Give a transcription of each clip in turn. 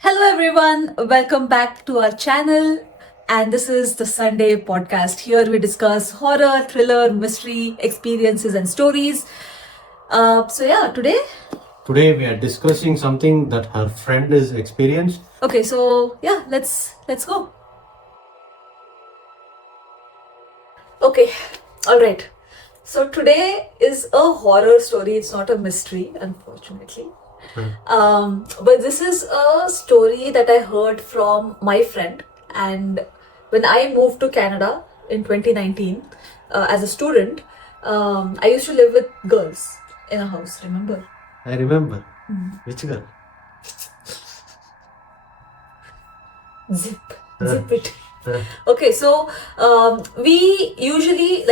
Hello everyone, welcome back to our channel, and this is the Sunday podcast. Here we discuss horror, thriller, mystery, experiences and stories. Today. Today we are discussing something that her friend is experienced. Okay, let's go. Okay, all right. So today is a horror story. It's not a mystery, unfortunately. But this is a story that I heard from my friend, and when I moved to Canada in 2019 as a student, I used to live with girls in a house. Remember? I remember. Which girl? Zip it. Okay, so we usually,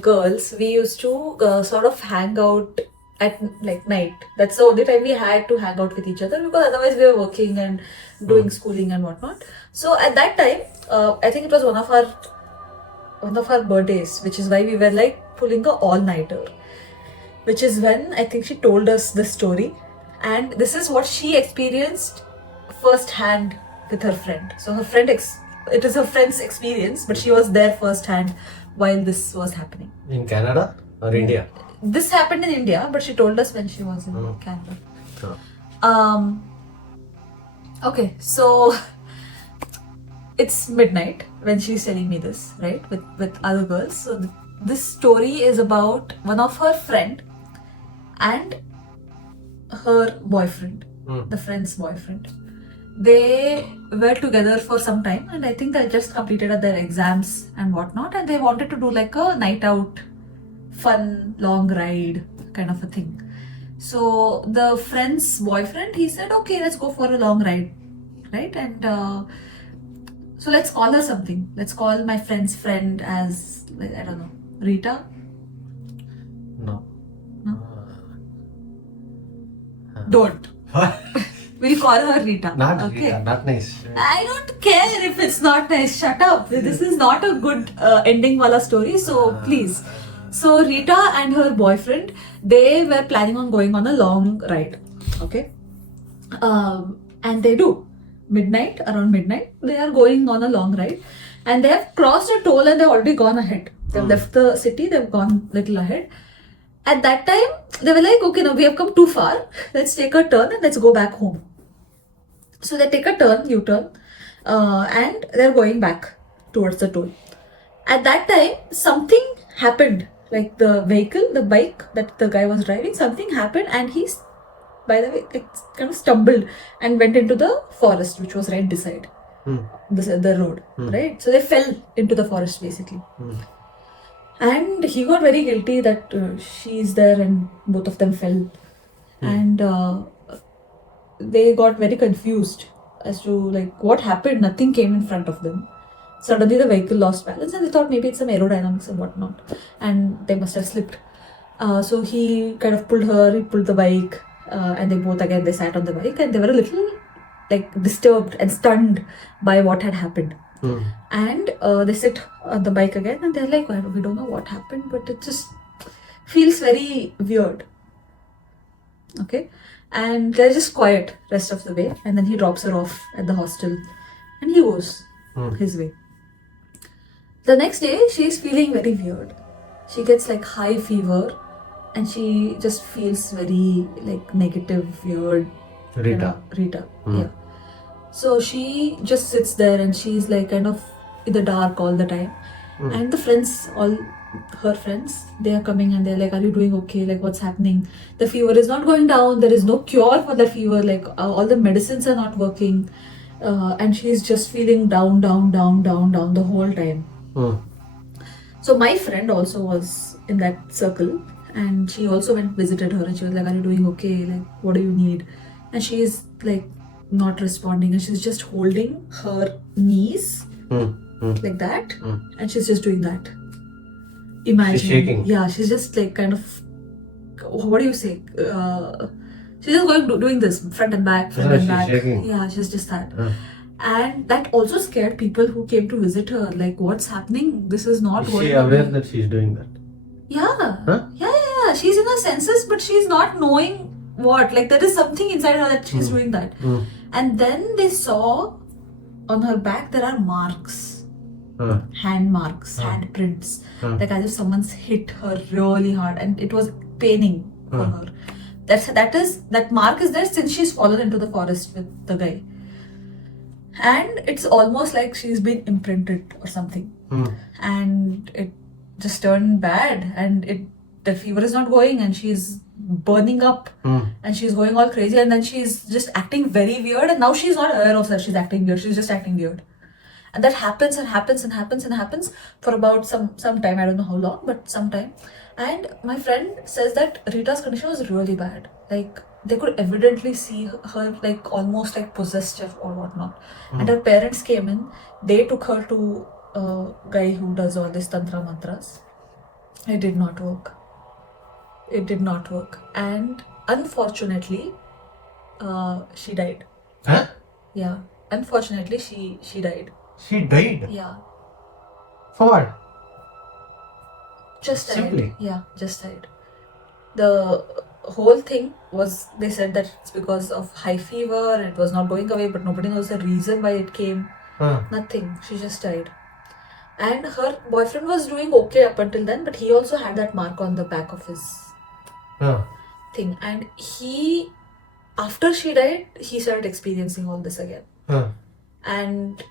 girls, we used to sort of hang out at night. That's the only time we had to hang out with each other, because otherwise we were working and doing schooling and whatnot. So at that time, I think it was one of our birthdays, which is why we were like pulling a all-nighter, which is when I think she told us this story, and this is what she experienced firsthand with her friend. So it is her friend's experience, but she was there firsthand while this was happening. In Canada or India? This happened in India, but she told us when she was in Canada. Oh. Okay, so it's midnight when she's telling me this, right? With other girls. So this story is about one of her friend and her boyfriend, the friend's boyfriend. They were together for some time, and I think they just completed their exams and whatnot, and they wanted to do like a night out, fun, long ride kind of a thing. So the friend's boyfriend, he said, okay, let's go for a long ride, right? And so let's call her something. Let's call my friend's friend as, I don't know, Rita? No. Don't. We'll call her Rita. Not okay. Rita, not nice. I don't care if it's not nice. Shut up. This is not a good ending wala story. So please. So Rita and her boyfriend, they were planning on going on a long ride. Okay. And they do. Around midnight, they are going on a long ride. And they have crossed a toll and they've already gone ahead. They've left the city, they've gone little ahead. At that time, they were like, okay, now we have come too far. Let's take a turn and let's go back home. So they take a turn, U-turn, and they're going back towards the toll. At that time, something happened. Like the vehicle, the bike that the guy was driving, something happened, and he's, by the way, kind of stumbled and went into the forest, which was right beside the road, right? So they fell into the forest basically. And he got very guilty that she's there and both of them fell. And they got very confused as to like what happened. Nothing came in front of them. Suddenly the vehicle lost balance and they thought maybe it's some aerodynamics and whatnot. And they must have slipped. So he kind of pulled her, he pulled the bike, and they sat on the bike, and they were a little like disturbed and stunned by what had happened. And they sit on the bike again and they're like, we don't know what happened, but it just feels very weird. Okay. And they're just quiet rest of the way, and then he drops her off at the hostel and he goes his way. The next day she's feeling very weird. She gets like high fever and she just feels very like negative, weird. Rita. Yeah. So she just sits there and she's like kind of in the dark all the time. And the friends, all her friends, they are coming and they're like, are you doing okay? Like, what's happening? The fever is not going down. There is no cure for the fever. Like, all the medicines are not working. And she's just feeling down the whole time. So my friend also was in that circle, and she also went visited her, and she was like, are you doing okay? Like, what do you need? And she is like not responding, and she's just holding her knees like that, and she's just doing that. Imagine. She's shaking. Yeah, she's just like kind of, what do you say? She's just doing this front and back. She's shaking. Yeah, she's just that. And that also scared people who came to visit her. Like, what's happening? This is not going on. Is she aware that she's doing that? Yeah. Huh? Yeah. She's in her senses, but she's not knowing what. Like, there is something inside her that she's doing that. And then they saw on her back there are marks, hand marks, hand prints, like as if someone's hit her really hard, and it was paining for her. That mark is there since she's fallen into the forest with the guy, and it's almost like she's been imprinted or something. And it just turned bad, and the fever is not going, and she's burning up, and she's going all crazy, and then she's just acting very weird, and now she's not aware of that she's acting weird, she's just acting weird. And that happens and happens and happens and happens for about some time, I don't know how long, but some time. And my friend says that Rita's condition was really bad. Like, they could evidently see her like almost like possessed or whatnot. And her parents came in, they took her to a guy who does all this tantra mantras. It did not work. It did not work. And unfortunately, she died. Huh? Yeah. Unfortunately, she died. She died? Yeah. For what? Just died. Simply? Yeah, just died. The whole thing was, they said that it's because of high fever and it was not going away, but nobody knows the reason why it came. Nothing. She just died. And her boyfriend was doing okay up until then, but he also had that mark on the back of his thing. And after she died, he started experiencing all this again. And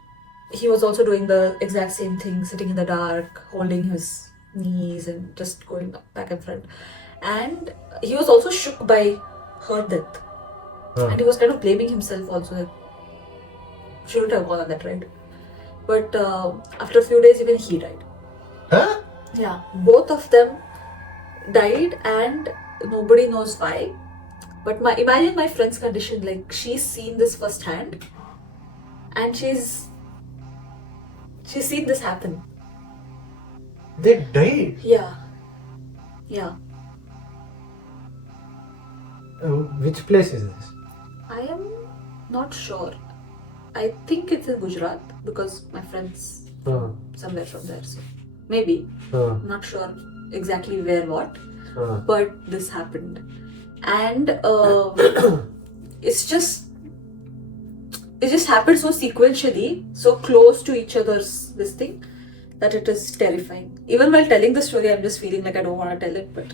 he was also doing the exact same thing, sitting in the dark, holding his knees and just going back and front. And he was also shook by her death. And he was kind of blaming himself also, like, shouldn't have gone on that ride. But after a few days, even he died. Huh? Yeah, both of them died, and nobody knows why. But imagine my friend's condition, like, she's seen this firsthand, and she's seen this happen. They died? Yeah. Which place is this? I am not sure. I think it's in Gujarat because my friend's somewhere from there. So maybe. Not sure exactly where what. But this happened. And it just happened so sequentially, so close to each other's this thing, that it is terrifying. Even while telling the story, I'm just feeling like I don't want to tell it, but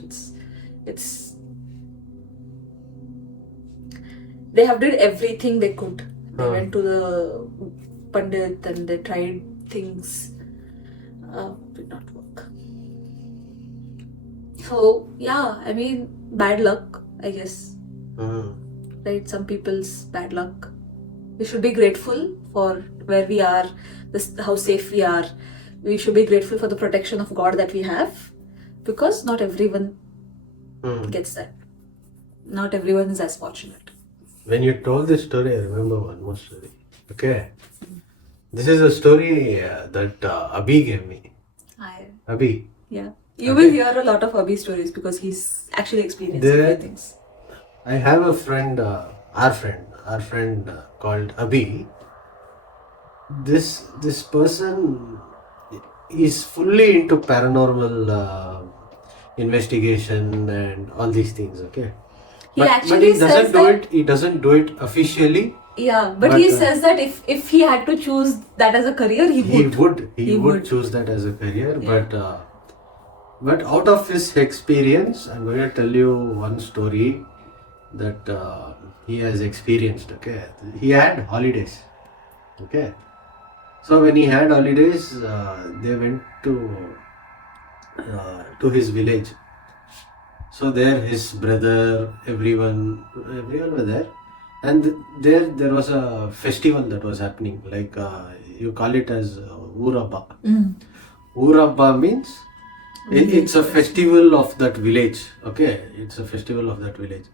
it's they have did everything they could. They went to the Pandit and they tried things. Did not work. So, yeah, I mean, bad luck, I guess. Right? Some people's bad luck. We should be grateful for where we are, how safe we are. We should be grateful for the protection of God that we have, because not everyone gets that. Not everyone is as fortunate. When you told this story, I remember one more story. Okay. This is a story that Abhi gave me. Abhi. Yeah. You will hear a lot of Abhi stories because he's actually experienced a few things. I have a friend, our friend called Abhi. This person is fully into paranormal investigation and all these things, okay? But he doesn't do it officially. Yeah, but he says that if he had to choose that as a career, he would choose that as a career. Yeah. But out of his experience, I'm going to tell you one story that he has experienced. Okay, he had holidays. Okay, so when he had holidays, they went to his village. So there, his brother, everyone were there, and there was a festival that was happening. Like you call it as Urabba. Urabba means it's a festival of that village. Okay, it's a festival of that village.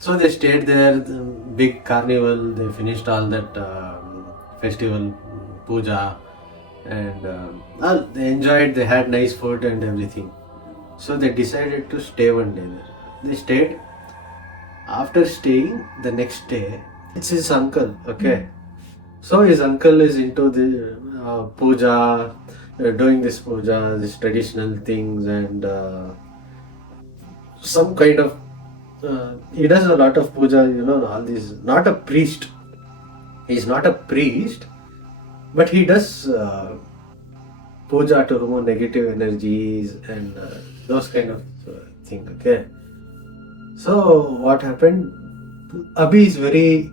So they stayed there, the big carnival. They finished all that festival puja, and they enjoyed. They had nice food and everything. So they decided to stay one day there. They stayed. After staying, the next day, it's his uncle, okay? So his uncle is into the puja, doing this puja, these traditional things, and some kind of, he does a lot of puja, all these, not a priest, He's not a priest, but he does puja to remove negative energies and those kind of thing. Okay. So what happened? Abhi is very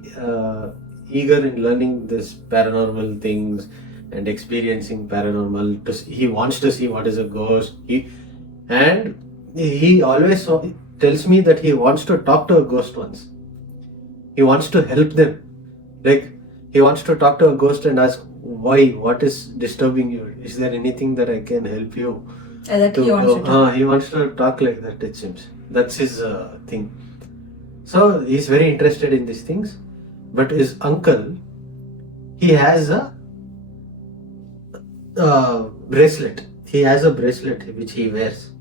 eager in learning this paranormal things and experiencing paranormal. He wants to see what is a ghost. He always tells me that he wants to talk to a ghost once. He wants to help them. Like he wants to talk to a ghost and ask why, what is disturbing you? Is there anything that I can help you? That he wants to talk. He wants to talk like that, it seems. That's his thing. So he's very interested in these things. But his uncle, he has a bracelet. He has a bracelet which he wears.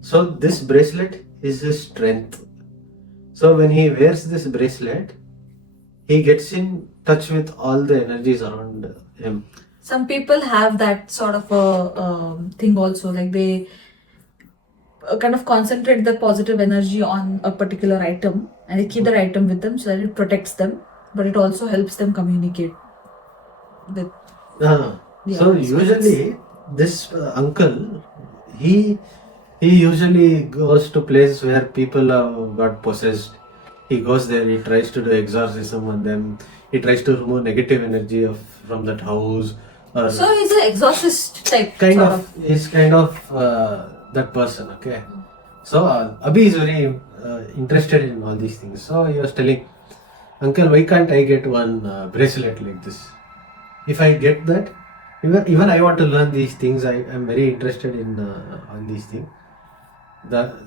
So this bracelet is his strength. So when he wears this bracelet, he gets in touch with all the energies around him. Some people have that sort of a thing also, like they kind of concentrate their positive energy on a particular item and they keep that item with them so that it protects them, but it also helps them communicate with so usually this uncle, he usually goes to places where people have got possessed. He goes there, he tries to do exorcism on them, he tries to remove negative energy from that house. So he's an exorcist type. He's kind of that person, okay. So Abhi is very interested in all these things. So he was telling, uncle, why can't I get one bracelet like this? If I get that, even I want to learn these things. I am very interested in all these things.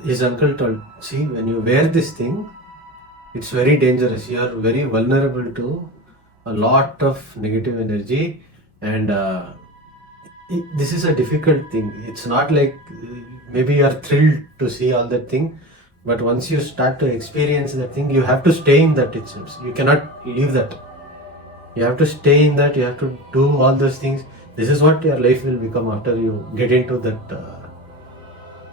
His uncle told, see, when you wear this thing, it's very dangerous. You are very vulnerable to a lot of negative energy, and this is a difficult thing. It's not like maybe you are thrilled to see all that thing, but once you start to experience that thing, you have to stay in that. It seems you cannot leave that. You have to stay in that. You have to do all those things. This is what your life will become after you get into that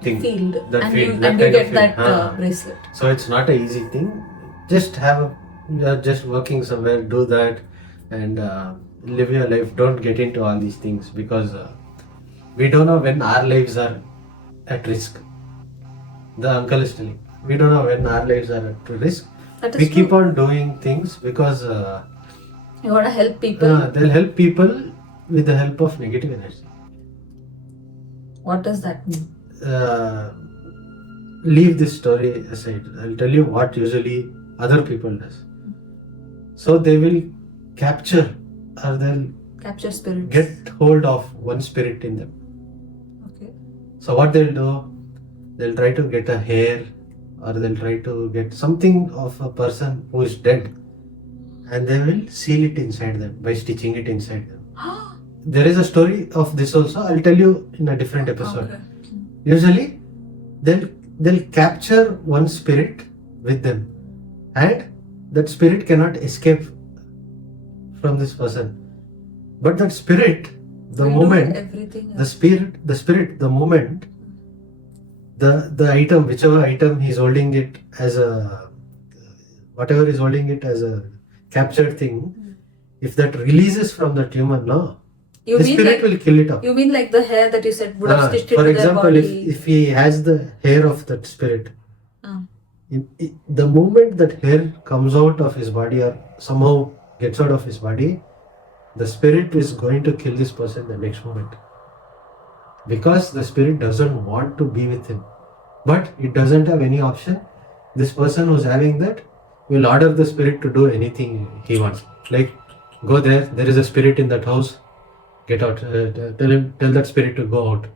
thing. Field. That field. And you get that bracelet. So it's not an easy thing. You are just working somewhere, do that and live your life. Don't get into all these things because we don't know when our lives are at risk. The uncle is telling, we don't know when our lives are at risk. We keep on doing things because you want to help people. They'll help people with the help of negative energy. What does that mean? Leave this story aside. I'll tell you what usually other people does. So they will capture or they'll spirits. Get hold of one spirit in them. Okay. So what they'll do, they'll try to get a hair or they'll try to get something of a person who is dead and they will seal it inside them by stitching it inside them. There is a story of this also. I'll tell you in a different episode. Okay. Usually they'll capture one spirit with them and that spirit cannot escape from this person. But that spirit, the moment the item, whichever item he's holding it as a, whatever is holding it as a captured thing, if that releases from that human, the spirit will kill it up. You mean like the hair that you said would have stitched into for example, their body? if he has the hair of that spirit, the moment that hair comes out of his body or somehow gets out of his body, the spirit is going to kill this person the next moment. Because the spirit doesn't want to be with him. But it doesn't have any option. This person who's having that will order the spirit to do anything he wants. Like, go there is a spirit in that house, get out. Tell that spirit to go out.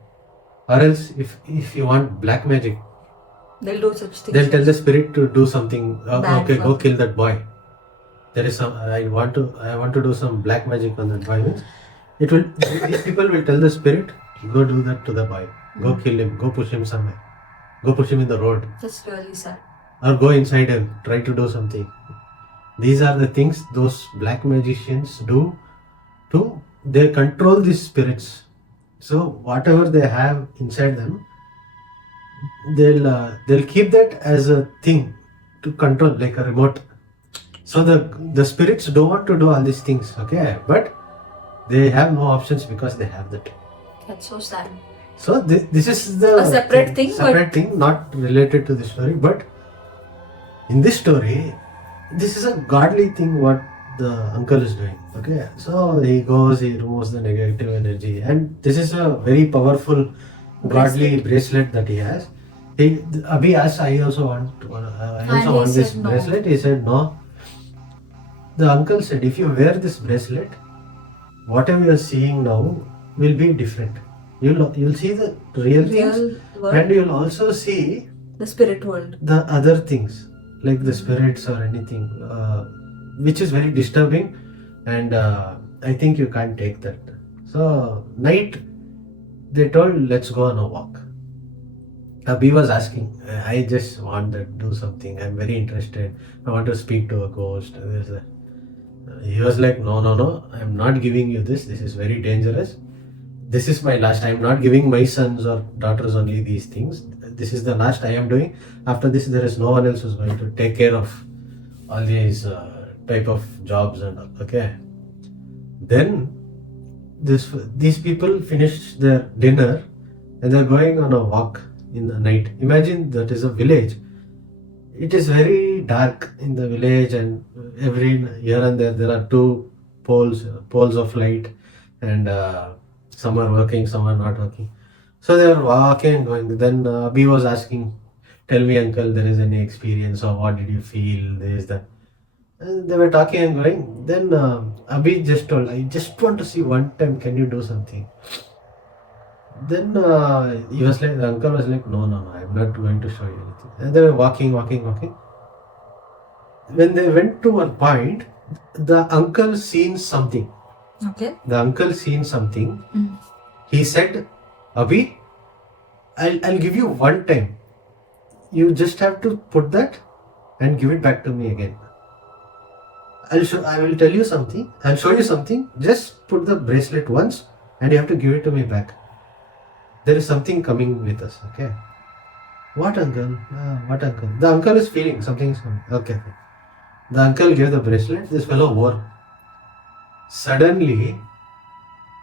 Or else, if you want black magic, they'll do such things. They'll tell the spirit to do something. Okay, go fun. Kill that boy. There is some. I want to do some black magic on that boy. These people will tell the spirit, go do that to the boy. Go kill him. Go push him somewhere. Go push him in the road. That's really sad. Or go inside him. Try to do something. These are the things those black magicians do. They control these spirits. So whatever they have inside them, they'll keep that as a thing to control, like a remote. So the spirits don't want to do all these things, okay? But they have no options because they have that. That's so sad. So this is the A separate thing, separate thing, not related to the story. But in this story, this is a godly thing what the uncle is doing. Okay, so he goes, he removes the negative energy, and this is a very powerful godly bracelet that he has. Abhi asked, I also want this no. bracelet. He said no. The uncle said, if you wear this bracelet, whatever you are seeing now will be different. You'll see the real things, world, and you'll also see the spirit world, the other things like the spirits or anything, which is very disturbing, and I think you can't take that. So night, they told, let's go on a walk. Abhi was asking, I just want to do something. I'm very interested. I want to speak to a ghost. He was like, no, I'm not giving you this. This is very dangerous. This is my last. I'm not giving my sons or daughters only these things. This is the last I am doing. After this, there is no one else who's going to take care of all these type of jobs and all. Okay. Then these people finished their dinner and they're going on a walk in the night. Imagine that is a village. It is very dark in the village, and every here and there are two poles of light, and some are working, some are not working. So they are walking and going. Then Abhi was asking, tell me uncle, there is any experience or what did you feel, this, that. And they were talking and going. Then Abhi just told, I just want to see one time, can you do something? Then he was like, the uncle was like, no, I'm not going to show you anything. And they were walking. When they went to one point, the uncle seen something. Okay. The uncle seen something. He said, Abhi, I'll give you one time. You just have to put that and give it back to me again. I will tell you something. I'll show you something. Just put the bracelet once and you have to give it to me back. There is something coming with us, okay? What uncle? What uncle? The uncle is feeling something is coming. Okay. The uncle gave the bracelet. This fellow wore. Suddenly,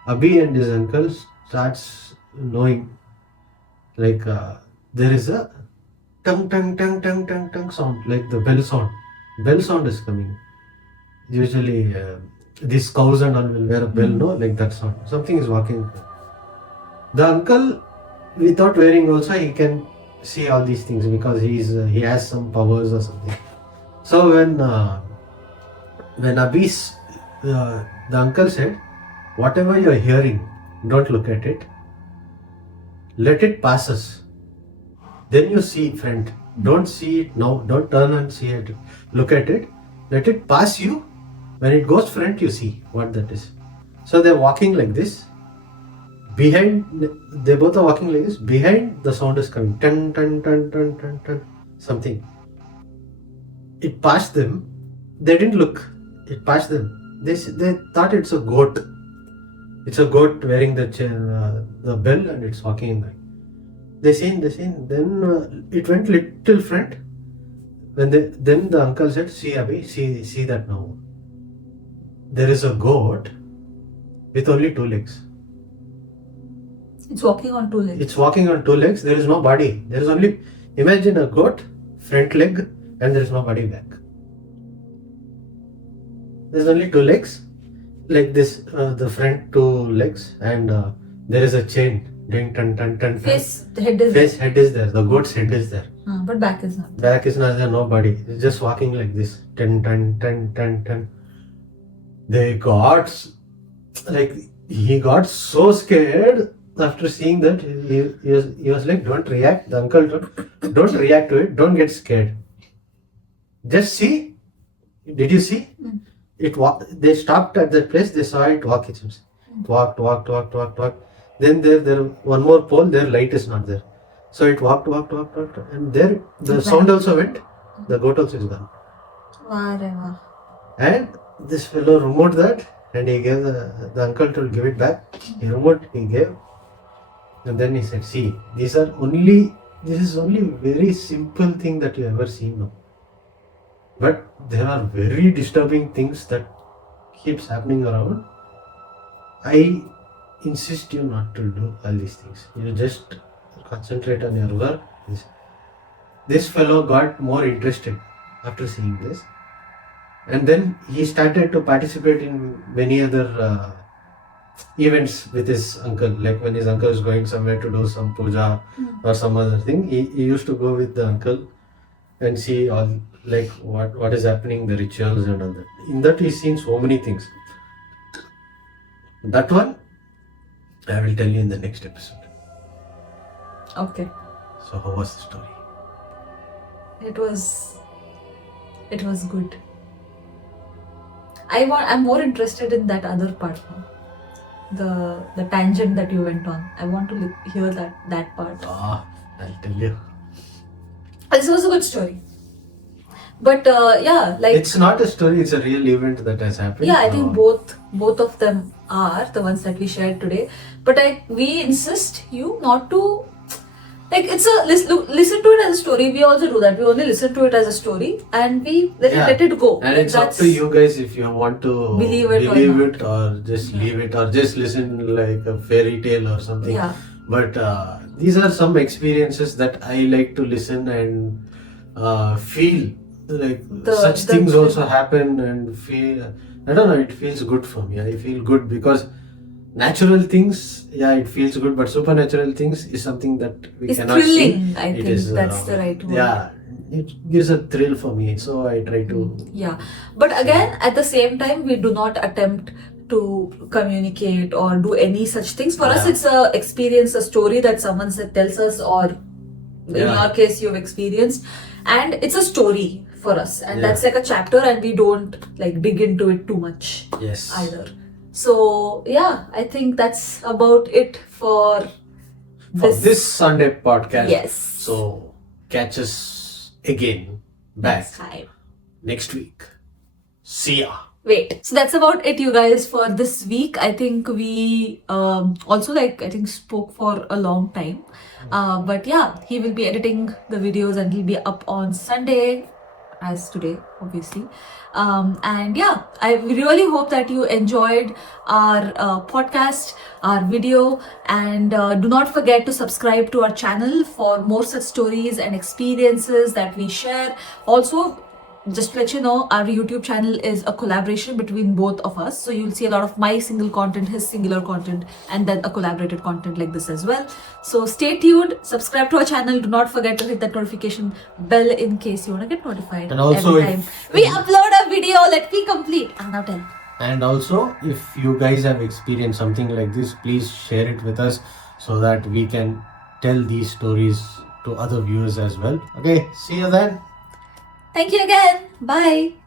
Abhi and his uncle starts knowing, like there is a tung sound, like the bell sound. Bell sound is coming. Usually, these cows and all will wear a bell, no? Like that sound. Something is walking. The uncle, without wearing also, he can see all these things because he has some powers or something. So when Abhi's, the uncle said, whatever you are hearing, don't look at it. Let it pass us. Then you see, friend. Don't see it now. Don't turn and see it. Look at it. Let it pass you. When it goes front, you see what that is. So they're walking like this. Behind, they both are walking like this. Behind, the sound is coming. Tun, tun, tun, tun, tun, tun. Something. It passed them. They didn't look. It passed them. They thought it's a goat. It's a goat wearing the bell and it's walking. They seen. Then it went little front. Then the uncle said, see Abhi, see that now. There is a goat with only 2 legs. It's walking on 2 legs. It's walking on 2 legs. There is no body. There is only, imagine a goat, front leg, and there is no body back. There is only 2 legs, like this, the front 2 legs, and there is a chain doing ton. Head is there. The goat's head is there. But back is not. Back is not there, no body. It's just walking like this. Ten. They got, like, he got so scared after seeing that. He was like, don't react. The uncle don't react to it. Don't get scared. Just see. Did you see? It walked. They stopped at that place. They saw it walk. It walked. Then there one more pole. Their light is not there. So it walked, and there the sound also went. The goat also is gone. Wow. And this fellow removed that, and he gave the uncle to give it back. He removed, he gave, and then he said, "See, this is only very simple thing that you ever seen now. but there are very disturbing things that keeps happening around. I insist you not to do all these things. You just concentrate on your work. This fellow got more interested after seeing this, and then he started to participate in many other events with his uncle. Like when his uncle is going somewhere to do some puja or some other thing, he used to go with the uncle and see all like what is happening, the rituals and all that. In that he's seen so many things. That one I will tell you in the next episode. Okay. So how was the story? It was good. I'm more interested in that other part now. The tangent that you went on. I want to hear that part. I'll tell you. This was a good story. But yeah, like It's not a story, it's a real event that has happened. yeah, I think both of them are the ones that we shared today. But we insist you not to like it's a listen to it as a story. We also do that. We only listen to it as a story and we let it go. And it's up to you guys if you want to believe it or just leave it or just listen like a fairy tale or something. Yeah. But these are some experiences that I like to listen and feel like such things also happen and feel. I don't know. It feels good for me. I feel good because natural things, yeah, it feels good, but supernatural things is something that we it's cannot thrilling, see. I think that's the right word. Yeah, it gives a thrill for me, so I try to. Yeah, but again, at the same time, we do not attempt to communicate or do any such things. For us, it's a experience, a story that someone tells us, or in our case, you've experienced, and it's a story for us, and that's like a chapter, and we don't like dig into it too much. Yes. Either. So yeah, I think that's about it for this Sunday podcast. Yes. So catch us again back next week. See ya. Wait, so that's about it, you guys, for this week. I think we also spoke for a long time. But yeah, he will be editing the videos and he'll be up on Sunday, as today, obviously. And yeah, I really hope that you enjoyed our podcast, our video, and do not forget to subscribe to our channel for more such stories and experiences that we share. Also, just to let you know, our YouTube channel is a collaboration between both of us. So you'll see a lot of my single content, his singular content, and then a collaborated content like this as well. So stay tuned, subscribe to our channel. Do not forget to hit that notification bell in case you want to get notified. And also every time we upload a video. Let me complete. Now tell. And also, if you guys have experienced something like this, please share it with us so that we can tell these stories to other viewers as well. Okay, see you then. Thank you again. Bye.